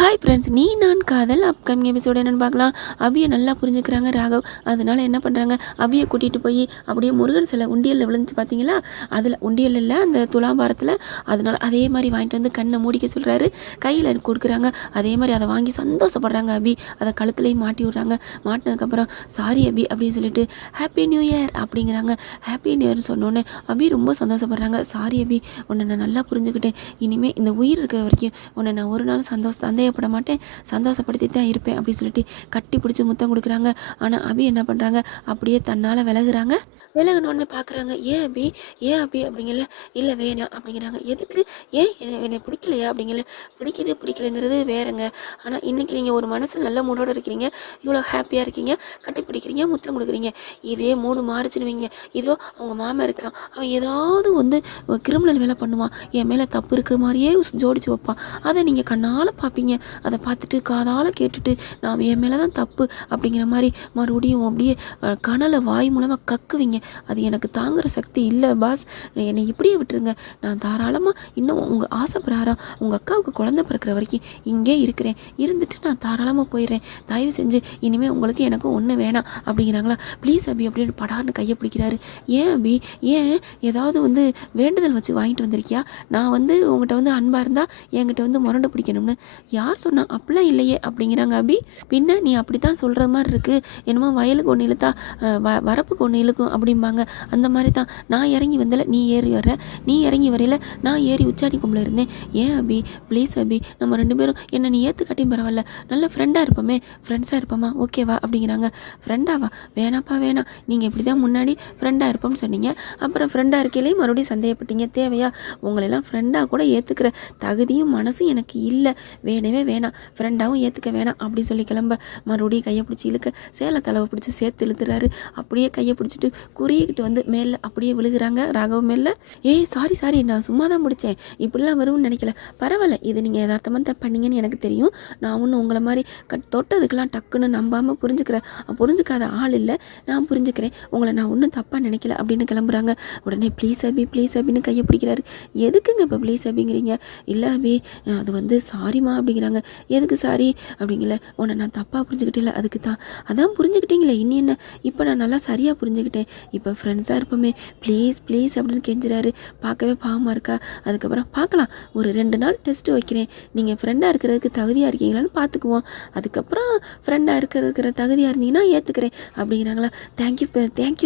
Hi friends, நீ நான் காதல் அப்கமிங் எபிசோடு என்னென்னு பார்க்கலாம். அபியை நல்லா புரிஞ்சுக்கிறாங்க ராகவ். அதனால என்ன பண்ணுறாங்க, அபியை கூட்டிகிட்டு போய் அப்படியே முருகன் சிலை உண்டியலில் விழுந்துச்சு பார்த்தீங்களா, அதில் உண்டியல் இல்லை அந்த துலாபாரத்தில், அதனால அதே மாதிரி வாங்கிட்டு வந்து கண்ணை மூடிக்க சொல்கிறாரு. கையில் கொடுக்குறாங்க. அதே மாதிரி அதை வாங்கி சந்தோஷப்படுறாங்க அபி. அதை கழுத்துலேயும் மாட்டி விட்றாங்க. மாட்டினதுக்கப்புறம் சாரி அபி அப்படின்னு சொல்லிட்டு ஹாப்பி நியூ இயர் அப்படிங்கிறாங்க. ஹாப்பி நியூ இயர்னு சொன்னோன்னே அபி ரொம்ப சந்தோஷப்படுறாங்க. சாரி அபி, உன்னை நான் நல்லா புரிஞ்சுக்கிட்டேன். இனிமேல் இந்த உயிர் இருக்கிற வரைக்கும் உன்னை நான் ஒரு நாள் சந்தேகப்பட மாட்டேன், சந்தோஷப்படுத்தி தான் இருப்பேன் அப்படின்னு சொல்லிட்டு கட்டி பிடிச்சி முத்தம் கொடுக்குறாங்க. ஆனால் அபி என்ன பண்ணுறாங்க, அப்படியே தன்னால் விலகுறாங்க. விலகுனோடனே பார்க்குறாங்க. ஏன் அபி, ஏன் அபி அப்படிங்கல. இல்லை வேணாம் அப்படிங்கிறாங்க. எதுக்கு, ஏன் என்னை பிடிக்கலையா அப்படிங்கல. பிடிக்கலைங்கிறது வேறங்க. ஆனால் இன்றைக்கி நீங்கள் ஒரு மனசு நல்ல மூடோடு இருக்கிறீங்க, இவ்வளோ ஹாப்பியாக இருக்கீங்க, கட்டி பிடிக்கிறீங்க, முத்தம் கொடுக்குறீங்க. இதே மூடு மாறிச்சுன்னு வைங்க, இதோ அவங்க மாமா இருக்கான், அவன் ஏதாவது வந்து கிரிமினல் வேலை பண்ணுவான், என் மேலே தப்பு இருக்க மாதிரியே ஜோடிச்சு வைப்பான். அதை நீங்கள் கண்ணால் பார்ப்பீங்க. அதை பார்த்துட்டு காதால் கேட்டுட்டு நான் என் மேலே தான் தப்பு அப்படிங்கிற மாதிரி மறுபடியும் அப்படியே கனலை வாய் மூலமாக கக்குவீங்க. அது எனக்கு தாங்குகிற சக்தி இல்லை பாஸ், என்னை இப்படியே விட்டுருங்க. நான் தாராளமாக இன்னும் உங்கள் ஆசைப்பிரகாரம் உங்கள் அக்காவுக்கு குழந்தை பிறக்கிற வரைக்கும் இங்கே இருக்கிறேன், இருந்துட்டு நான் தாராளமாக போயிடுறேன். தயவு செஞ்சு இனிமேல் உங்களுக்கு எனக்கும் ஒன்று வேணாம் அப்படிங்கிறாங்களா. ப்ளீஸ் அபி அப்படின்னு படார்னு கையை பிடிக்கிறாரு. ஏன் அபி, ஏன் ஏதாவது வந்து வேண்டுதல் வச்சு வாங்கிட்டு வந்திருக்கியா? நான் வந்து உங்கள்கிட்ட வந்து அன்பாக இருந்தால் என்கிட்ட வந்து முரண்டு பிடிக்கணும்னு யார் சொன்னா? அப்படிலாம் இல்லையே அப்படிங்கிறாங்க அபி. பின்ன நீ அப்படி தான் சொல்கிற மாதிரி இருக்குது, என்னமோ வயலுக்கு ஒன்று இழுத்தா வரப்புக்கு ஒன்று இழுக்கும் அப்படிம்பாங்க. அந்த மாதிரி தான் நான் இறங்கி வந்தல, நீ ஏறி வர, நீ இறங்கி வரையில நான் ஏறி உச்சாடி கும்பல இருந்தேன். ஏன் அபி, ப்ளீஸ் அபி, நம்ம ரெண்டு பேரும் என்னை நீ ஏற்றுக்காட்டியும் பரவாயில்ல, நல்ல ஃப்ரெண்டாக இருப்போமே, ஃப்ரெண்ட்ஸாக இருப்போமா, ஓகேவா அப்படிங்கிறாங்க. ஃப்ரெண்டாவா? வேணாப்பா வேணாம், நீங்கள் இப்படி தான் முன்னாடி ஃப்ரெண்டாக இருப்போம்னு சொன்னீங்க, அப்புறம் ஃப்ரெண்டாக இருக்கையிலையும் மறுபடியும் சந்தேகப்பட்டீங்க. தேவையா? உங்களெல்லாம் ஃப்ரெண்டாக கூட ஏற்றுக்கிற தகுதியும் மனசும் எனக்கு இல்லை, வேணவே வேணாம், ஃப்ரெண்டாகவும் ஏற்றுக்க வேணாம் அப்படின்னு சொல்லி கிளம்ப மறுபடியும் கையை பிடிச்சி இழுக்க சேலை தலைவை பிடிச்சி சேர்த்து இழுத்துறாரு. அப்படியே கையை பிடிச்சிட்டு குறியிக்கிட்டு வந்து மேலே அப்படியே விழுகிறாங்க ராகவ் மேலே. ஏய் சாரி, நான் சும்மா தான் பிடிச்சேன், இப்படிலாம் வரும்னு நினைக்கல, பரவாயில்ல, இது நீங்கள் யதார்த்தமாக தான் பண்ணீங்கன்னு எனக்கு தெரியும், நான் ஒன்றும் உங்களை மாதிரி தொட்டதுக்கெல்லாம் டக்குன்னு நம்பாமல் புரிஞ்சுக்காத ஆள் இல்லை, நான் புரிஞ்சுக்கிறேன், உங்களை நான் ஒன்றும் தப்பாக நினைக்கல அப்படின்னு கிளம்புறாங்க. உடனே ப்ளீஸ் அப்படின்னு கையை பிடிக்கிறாரு. எதுக்குங்க இப்போ ப்ளீஸ் அப்படிங்கிறீங்க? இல்லை அபி, அது வந்து சாரிம்மா அப்படிங்கிறாங்க. எதுக்கு சாரி அப்படிங்கல, உன்னை நான் தப்பாக புரிஞ்சுக்கிட்டே, அதுக்கு தான். அதான் புரிஞ்சுக்கிட்டீங்களே, இனி என்ன, இப்போ நான் நல்லா சரியாக புரிஞ்சுக்கிட்டேன், இப்போ ஃப்ரெண்ட்ஸாக இருப்போமே, ப்ளீஸ் அப்படின்னு கெஞ்சுறாரு. பார்க்கவே பாவமாக இருக்கா. அதுக்கப்புறம் பார்க்கலாம், ஒரு 2 நாள் டெஸ்ட்டு வைக்கிறேன், நீங்கள் ஃப்ரெண்டாக இருக்கிறதுக்கு தகுதியாக இருக்கீங்களான்னு பார்த்துக்குவோம், அதுக்கப்புறம் ஃப்ரெண்டாக இருக்கிற தகுதியாக இருந்தீங்கன்னா ஏற்றுக்கிறேன் அப்படிங்கிறாங்களா. தேங்க்யூ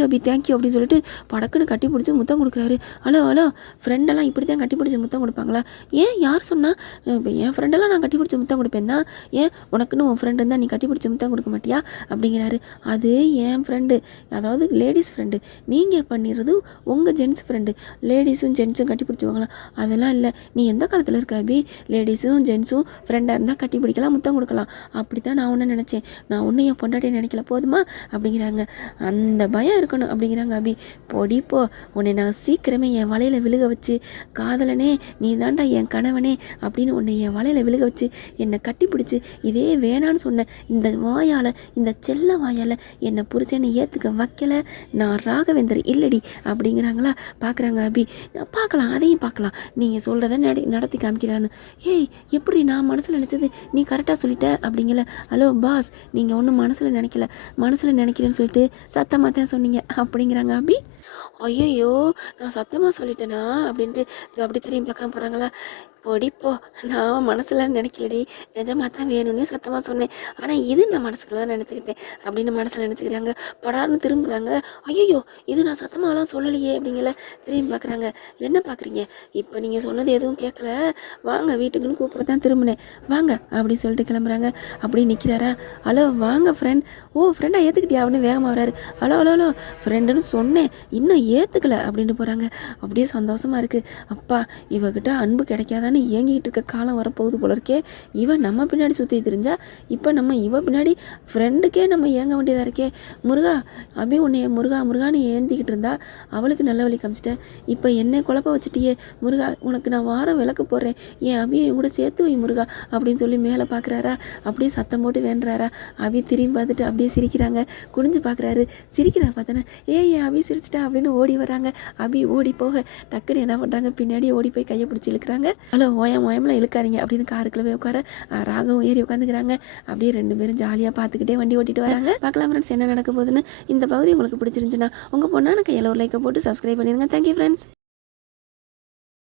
அபி, தேங்க்யூ அப்படின்னு சொல்லிட்டு படக்குன்னு கட்டி பிடிச்சி முத்தம் கொடுக்குறாரு. ஹலோ, ஃப்ரெண்டெல்லாம் இப்படி தான் கட்டி பிடிச்சி முத்தம் கொடுப்பாங்களா? ஏன், யார் சொன்னால்? இப்போ என் ஃப்ரெண்டெல்லாம் நான் கட்டி பிடிச்சி முத்தம் கொடுப்பேன் தான், ஏன் உனக்குன்னு உன் ஃப்ரெண்டு இருந்தால் நீ கட்டி பிடிச்சி முத்தம் கொடுக்க மாட்டியா அப்படிங்கிறாரு. அது என் ஃப்ரெண்டு, அதாவது லேடிஸ் ஃப்ரெண்டு, நீங்கள் பண்ணிடுறது உங்கள் ஜென்ஸ் ஃப்ரெண்டு, லேடிஸும் ஜென்ஸும் கட்டி பிடிச்சிவாங்களாம். அதெல்லாம் இல்லை, நீ எந்த காலத்தில் இருக்க அபி, லேடிஸும் ஜென்ஸும் ஃப்ரெண்டாக இருந்தால் கட்டி பிடிக்கலாம், முத்தம் கொடுக்கலாம், அப்படி தான் நான் ஒன்று நினச்சேன், நான் ஒன்றும் என் பொண்டாட்டியை நினைக்கல, போதுமா அப்படிங்கிறாங்க. அந்த பயம் இருக்கணும் அப்படிங்கிறாங்க அபி. பொடிப்போ, உன்னை நான் சீக்கிரமே என் வலையில் விழுக வச்சு, காதலனே நீ தாண்டா என் கணவனே அப்படின்னு உன்னை என் வலையில் விழுக வச்சு என்னை கட்டி பிடிச்சி இதே வேணான்னு சொன்ன இந்த வாயால், இந்த செல்ல வாயால் என்னை புரிச்சேன்னு ஏற்றுக்க வைக்கலை, நான் ராகவேந்தர் இல்லடி அப்படிங்கிறாங்களா. பார்க்குறாங்க அபி. பார்க்கலாம், அதையும் பார்க்கலாம், நீங்கள் சொல்கிறத நடத்தி காமிக்கிறான்னு. ஏய் எப்படி, நான் மனசில் நினச்சது நீ கரெக்டாக சொல்லிட்ட அப்படிங்கல. ஹலோ பாஸ், நீங்கள் ஒன்றும் மனசில் நினைக்கிறேன்னு சொல்லிட்டு சத்தமாக தான் சொன்னீங்க அப்படிங்கிறாங்க அபி. ஐயோ, நான் சத்தமாக சொல்லிட்டேனா அப்படின்ட்டு அப்படி திரும்பி பார்க்காம போகிறாங்களா. பொடிப்போ, நான் மனசில் நினைக்கலடி, நிஜமாக தான் வேணும்னு சத்தமாக சொன்னேன், ஆனால் இது நான் மனசுக்குள்ள தான் நினச்சிக்கிட்டேன் அப்படின்னு மனசில் நினச்சிக்கிறாங்க. படார்னு திரும்புகிறாங்க. ஐயோ, இது நான் சத்தமாகலாம் சொல்லலையே அப்படிங்கல. திரும்பி பார்க்குறாங்க. என்ன பார்க்குறீங்க, இப்போ நீங்கள் சொன்னது எதுவும் கேட்கல, வாங்க வீட்டுக்குன்னு கூப்பிட தான் திரும்பினேன், வாங்க அப்படின்னு சொல்லிட்டு கிளம்புறாங்க. அப்படியே நிற்கிறாரா. ஹலோ வாங்க ஃப்ரெண்ட். ஓ ஃப்ரெண்டாக ஏற்றுக்கிட்டியா அப்படின்னு வேகமாக வராரு. ஹலோ ஃப்ரெண்டுன்னு சொன்னேன், இன்னும் ஏற்றுக்கல அப்படின்ட்டு போகிறாங்க. அப்படியே சந்தோஷமாக இருக்குது. அப்பா, இவகிட்ட அன்பு கிடைக்காதான்னு ஏங்கிட்டு இருக்க காலம் வரப்போகுது போல இருக்கே. இவன் நம்ம பின்னாடி சுற்றி தெரிஞ்சா இப்போ நம்ம இவ பின்னாடி ஃப்ரெண்டுக்கே நம்ம ஏங்க வேண்டியதாக இருக்கே. முருகா, அபி உன்னைய முருகான்னு ஏந்திக்கிட்டு இருந்தா அவளுக்கு நல்ல வழி காமிச்சிட்டேன், இப்போ என்னை குழப்ப வச்சுட்டியே முருகா, உனக்கு நான் வாரம் விளக்கு போடுறேன், என் அபியை கூட சேர்த்து வை முருகா அப்படின்னு சொல்லி மேலே பார்க்குறாரா. அப்படியே சத்தம் போட்டு வேண்டுறாரா. அபி திரும்பி பார்த்துட்டு அப்படியே சிரிக்கிறாங்க. குனிஞ்சு பார்க்குறாரு. சிரிக்கிறா பார்த்தோன்னே என் அபி சிரிச்சிட்டா அப்படின்னு ஓடி வராங்க. அபி ஓடி போக டக்குன்னு என்ன பண்ணுறாங்க, பின்னாடி ஓடி போய் கையை பிடிச்சி இழுக்கிறாங்க. ஹலோ இவ்வளோ ஓயம்லாம் இழுக்காதீங்க அப்படின்னு காருக்குள்ள போய் உட்கார ராகவும் ஏறி உட்காந்துக்கிறாங்க. அப்படியே 2 பேரும் ஜாலியாக பார்த்துக்கிட்டே வண்டி ஓட்டிட்டு வராங்க. பார்க்கலாம் ஃப்ரெண்ட்ஸ் என்ன நடக்க போகுதுன்னு. இந்த பகுதி உங்களுக்கு பிடிச்சிருந்துச்சுன்னா உங்கள் பொண்ணான கையில் ஒரு லைக்கை போட்டு சப்ஸ்கிரைப் பண்ணிடுங்க. Thank you friends.